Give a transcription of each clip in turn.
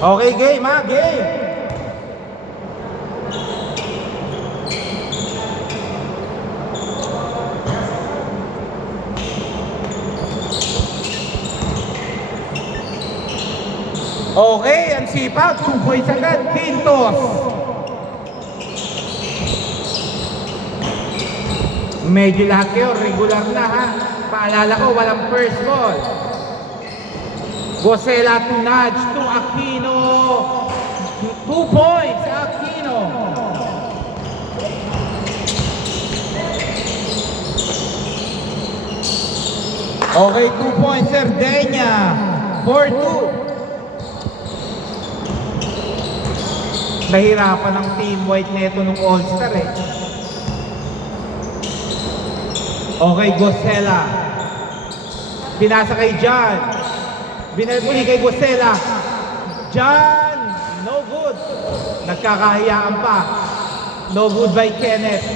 Okay, game ha, game. Okay, ang sipag, 2 points agad, Quintos. Medyo lahat kayo, regular na ha. Paalala ko, walang first ball. Gosela to nudge to Aquino. 2 points, Aquino. Okay, 2 points, Cerdeña. 4-2. Nahirapan ang team white neto nung All-Star eh. Okay, Gosela. Pinasa kay John. Binalbuli kay Gosela. John, no good. Nagkakahiyaan pa. No good by Kenneth.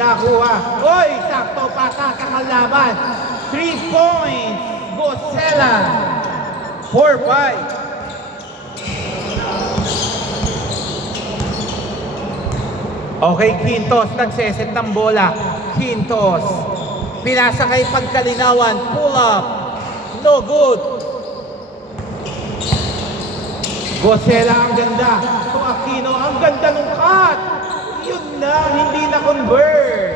Nakuha. Oy, sakto pasa sa kalaban. 3 points. Gosela. 4-5. Okay, Quintos, nagseset ng bola. Quintos. Pinasa kay Pagkalinawan. Pull up. No good. Gosela, ang ganda. To Aquino, ang ganda ng cut. Yun na, hindi na convert.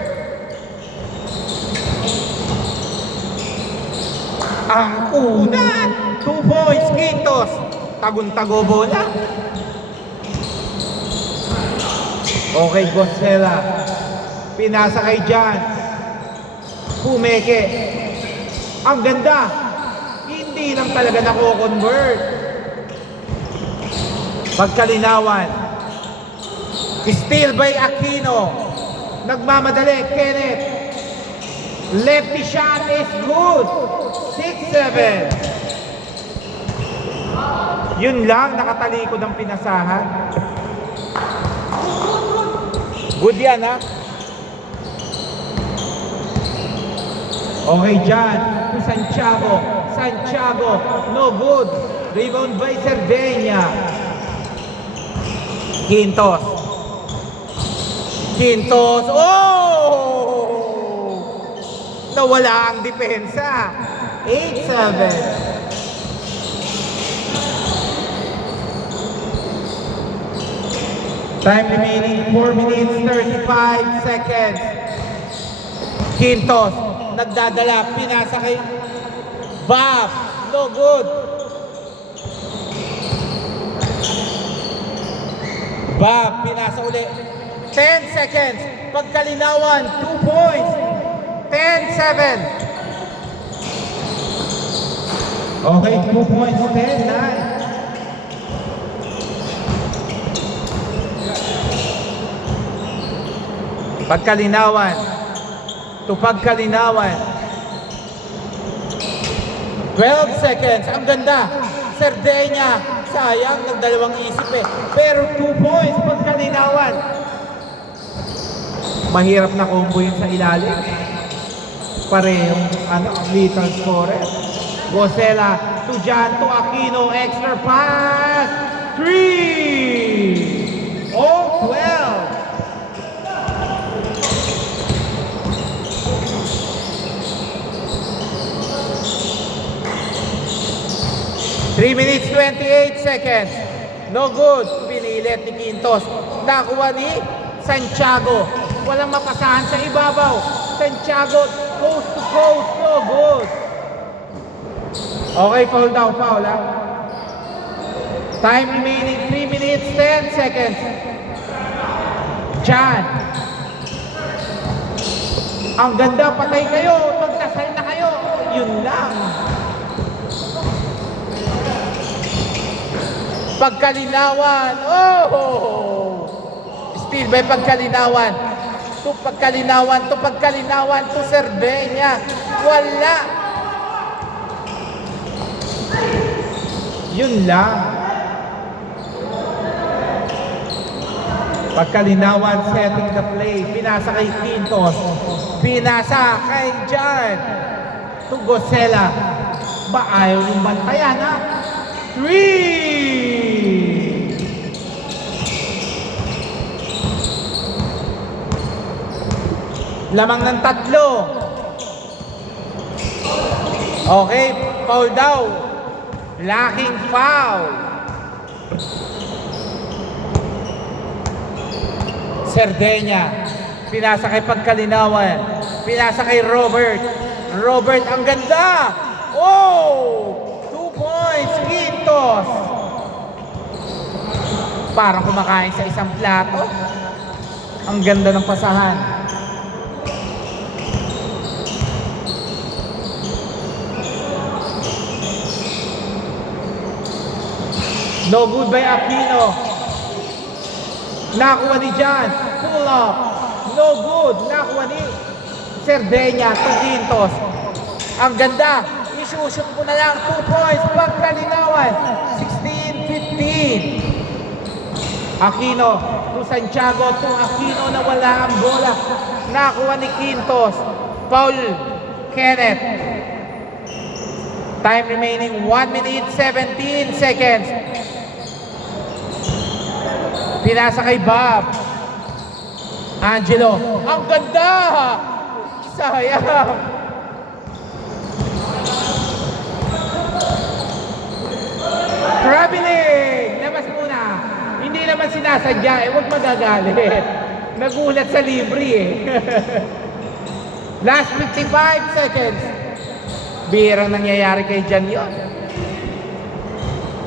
Ang unan. 2 points, Quintos. Tagun-tago bola. Okay, Gosela. Pinasa kay Jan. Pumeke. Ang ganda. Hindi lang talaga nako-convert. Pagkalinawan. Steal by Aquino. Nagmamadali, Kenneth. Lefty shot is good. 6-7. Yun lang, nakatalikod ang pinasahan. Good yan ha. Okay, John to Santiago. Santiago, no good. Rebound by Cerdeña. Quintos. Quintos. Oh! Nawala ang depensa. 8-7. Time remaining 4 minutes 35 seconds. Quintos, nagdadala, pinasa kay Bob, no good. Bob, pinasa uli. 10 seconds. Pagkalinawan, 2 points. 10-7. Okay, 2 points, 10-9. Pagkalinawan. To Pagkalinawan. 12 seconds. Ang ganda. Cerdeña. Sayang, nagdalawang isip eh. Pero 2 points. Pagkalinawan. Mahirap na combo yun sa ilalim. Parehong little scorer. Gosela to Jan to Aquino. Extra pass. 3. Oh, 12. 3 minutes 28 seconds. No good. Pinilit ni Quintos. Nakuha ni Santiago. Walang mapasahan sa ibabaw. Santiago, coast to coast. No good. Okay, foul daw. Foul ha. Time remaining 3 minutes 10 seconds. Jan. Ang ganda. Patay kayo. Magdasal na kayo. Yun lang. Pagkalinawan. Oh! Still by Pagkalinawan. To Pagkalinawan. To Pagkalinawan. To Cerdeña. Wala. Yun lang. Pagkalinawan setting the play. Pinasa kay Quintos. Pinasa kay Jan. To Gosela. Ba ayaw yung bantayan ha? 3! Lamang ng 3. Okay, foul daw. Laking foul. Cerdeña. Pinasa kay Pagkalinawan. Pinasa kay Robert. Robert, ang ganda! Oh! 2 points, Quintos. Parang kumakain sa isang plato. Ang ganda ng pasahan. No good by Aquino. Nakuha ni Jan. Pull up. No good. Nakuha ni Cerdeña. 2 Quintos. Ang ganda. Isushoot ko na lang. 2 points. Pagkalinawan. 16-15. Aquino to Santiago. To Aquino na wala ang bola. Nakuha ni Quintos. Foul. Kenneth. Time remaining 1 minute 17 seconds. Pinasa kay Bob. Angelo. Ang ganda! Sayang. Traveling! Labas muna. Hindi naman sinasadya eh. Huwag magagalit. Nagulat sa libre eh. Last 55 seconds. Birang nangyayari kay Jan yun.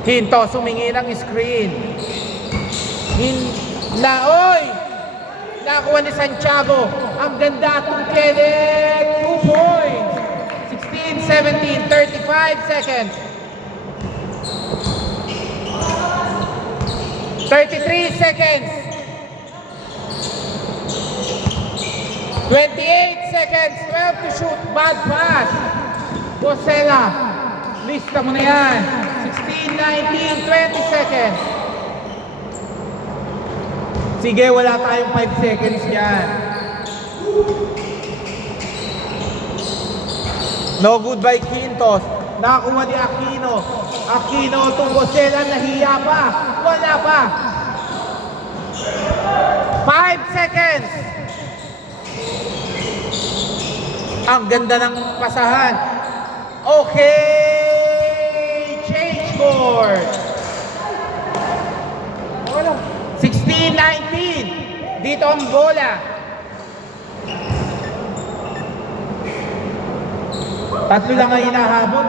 Hinto, sumingi ng screen. Oy! Nakuha ni Santiago. Ang ganda itong Kenneth. 2 points. 16, 17, 35 seconds. 33 seconds. 28 seconds. 12 to shoot. Bad pass. Bosela. Lista mo na yan. 16, 19, 20 seconds. Sige, wala tayong 5 seconds yan. No good by Quintos. Nakakuha ni Aquino. Aquino to Bosela. Nahiya pa. Wala pa. 5 seconds. Ang ganda ng pasahan. Okay. Change board. 16-19. Dito ang bola. Tatlo lang ang hinahabol.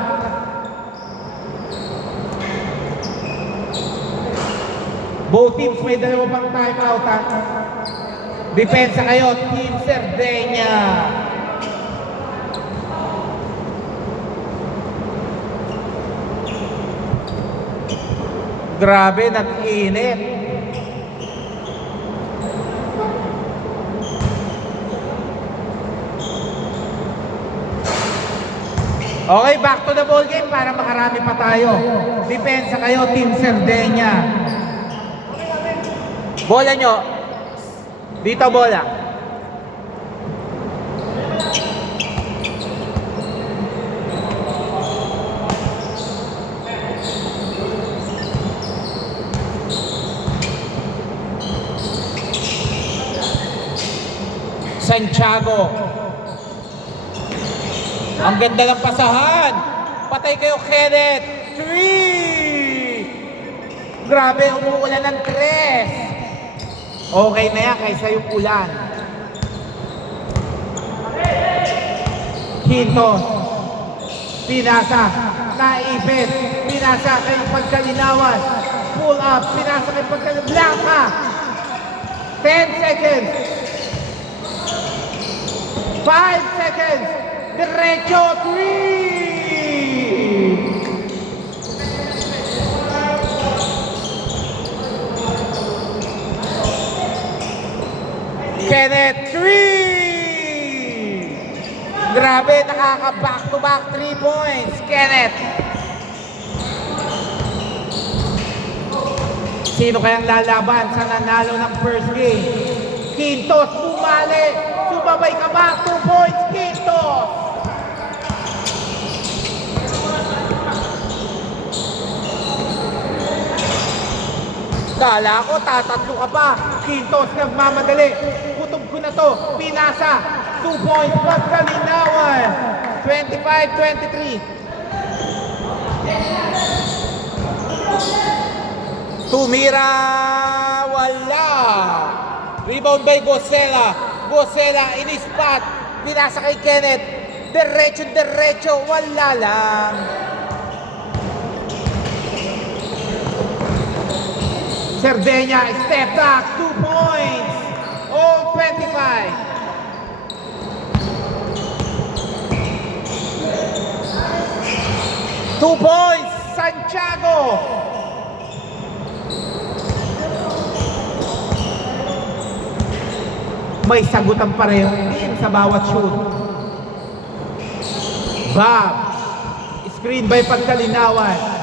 Both teams may dalawa pang timeout ha. Depensa kayo, Team Cerdeña. Grabe, nag-init. Okay, back to the ball game para makarami pa tayo. Depensa kayo, Team Cerdeña. Bola nyo. Dito bola. Santiago. Ang ganda ng pasahan. Patay kayo, Kenneth. 3! Grabe, umuulan ng 3. Okay na yan kaysa yung ulan. Quintos. Pinasa. Naipit. Pinasa kay Pagkalinawan. Pull up. Pinasa kay Pagkalinawan. Blanca. 10 seconds. 5 seconds. Derecho. 3. Kenneth, 3! Grabe, nakaka-back-to-back 3 points. Kenneth. Sino kayang lalaban sa nanalo ng first game? Quintos, bumali. Sumabay ka ba? 2 points, Quintos. Kala ko, tatatlo ka pa. Quintos, nagmamadali. Kutob ko na to. Pinasa. 2 points, Pagkalinawan. 25-23. Tumira, wala. Rebound by Gosela. Gosela in spot. Pinasa kay Kenneth. Diretso, wala lang. Cerdeña, step back, 2 points. All 25. Two points, Santiago. May sagutan parehong team sa bawat shoot. Bob, screen by Pagkalinawan.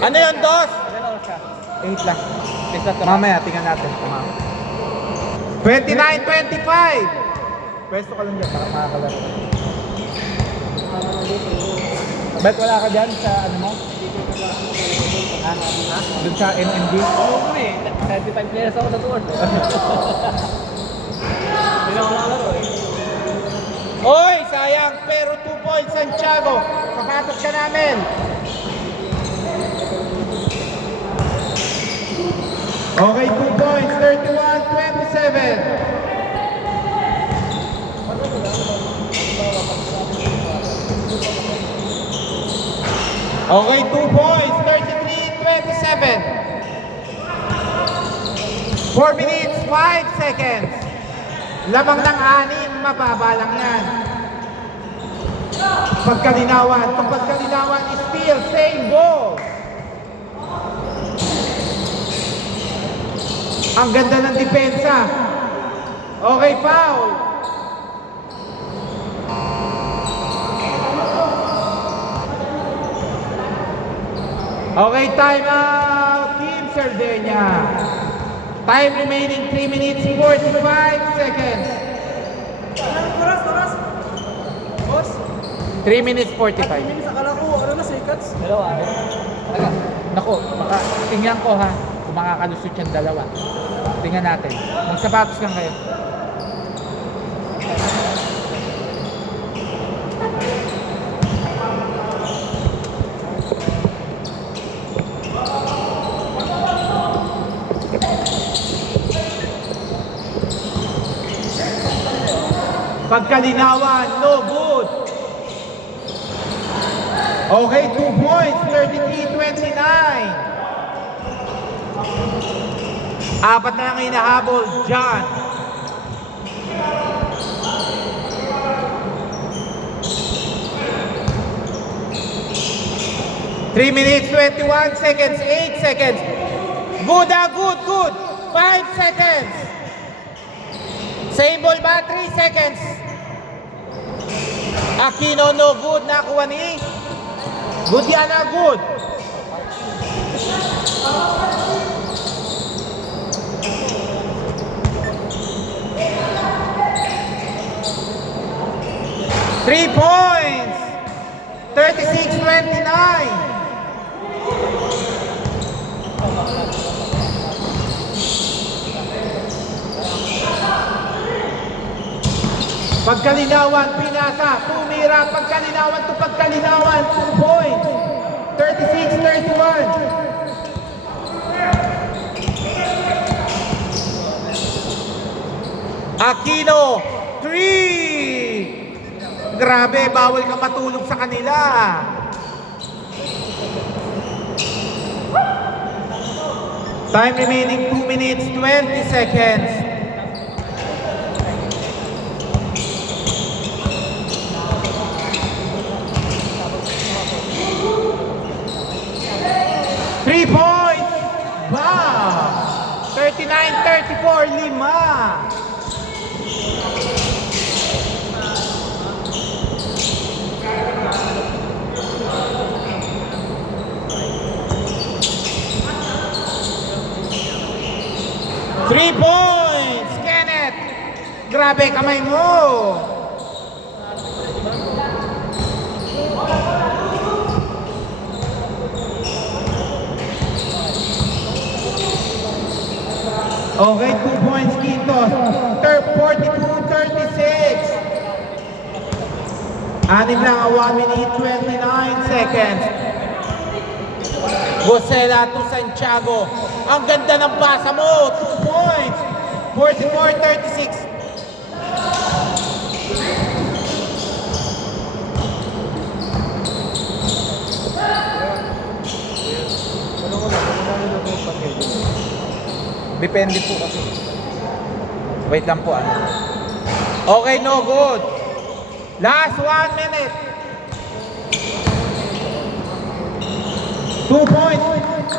Ano yun, Dos? 8 lang. Mamaya, tingnan natin. 29-25. Pwesto ka lang dyan, para makakalaro. Ba't wala ka dyan sa ano mo? Ha? Doon sa NMD? Oo kami, 35 players ako sa tour. Hindi na ako nakalaro eh. Oy, sayang, pero 2 points, Santiago. Sapatos ka namin. Okay, 2 points, 31-27. Okay, 2 points, 33-27. 4 minutes, 5 seconds. Lamang ng 6, mababa lang yan. Pagkalinawan, kung Pagkalinawan is still same ball. Ang ganda ng depensa. Okay, foul. Okay, time out. Team Cerdeña. Time remaining 3 minutes 45 seconds. Oras. Boss? 3 minutes 45. Minutes, akala ko, ano na, seconds? Dalawa. Nako, baka tingnan ko ha. Kung makakalusot yung dalawa. Tingnan natin. Magsapatos lang kayo. Pagkalinawan, no good. Okay, 2 points, 33-29. Apat na lang hinahabol, John. Three minutes, 21 seconds, 8 seconds. Good, good. 5 seconds. Same ball ba? 3 seconds. Aquino, no good. Nakuha ni Gudiana, good. Three points. 36-29. Pagkalinawan, pinasa, tumira, Pagkalinawan to Pagkalinawan, 2 points. 36-31. Aquino, 3. Grabe, bawal ka matulog sa kanila. Time remaining 2 minutes, 20 seconds. Three points! Wow! 39-34, 5. Three points! Kenneth! Grabe, kamay mo! Okay, 2 points Quintos. 42-36. Anim lang, 1 minute 29 seconds. Gosela to Santiago. Ang ganda ng pasa mo. 2 points. 44-36. Depende po kasi. Wait lang po ano. Okay, no good. Last 1 minute. 2 points.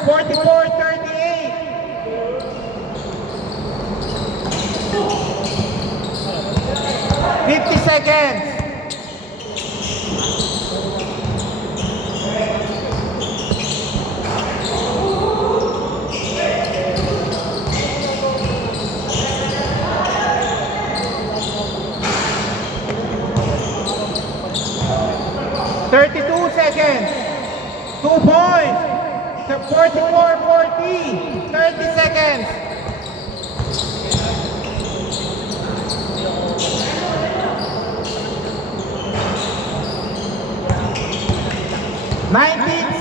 44-38. 50 seconds. Seconds. 2 points. 44-40. 30 seconds.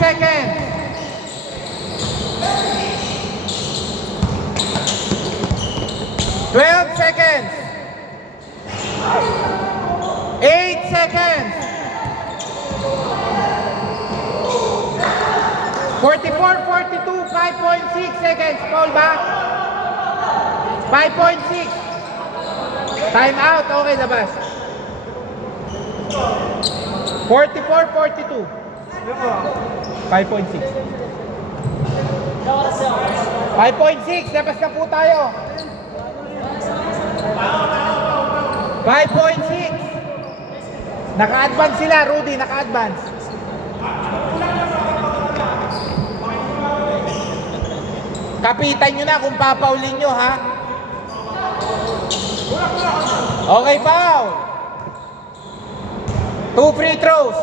Seconds. 12 seconds. 8 seconds. 44-42, 5.6 seconds. Foul ba? 5.6. Time out. Okay, labas. 44-42. 5.6. 5.6. Labas na po tayo. 5.6. Naka-advance sila, Rudy. Naka-advance. Kapitan nyo na kung papaulin nyo, ha? Okay, foul. 2 free throws.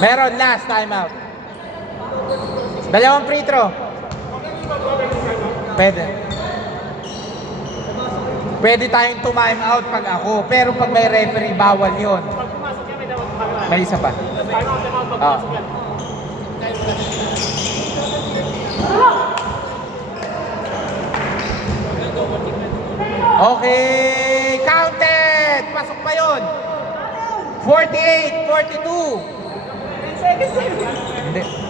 Meron, last time out. 2 free throw. Pwede. Pwede tayong time out pag ako. Pero pag may referee, bawal yun. May isa pa. Oh. Okay, counted! Pasok pa yun. 48, 42. Hindi.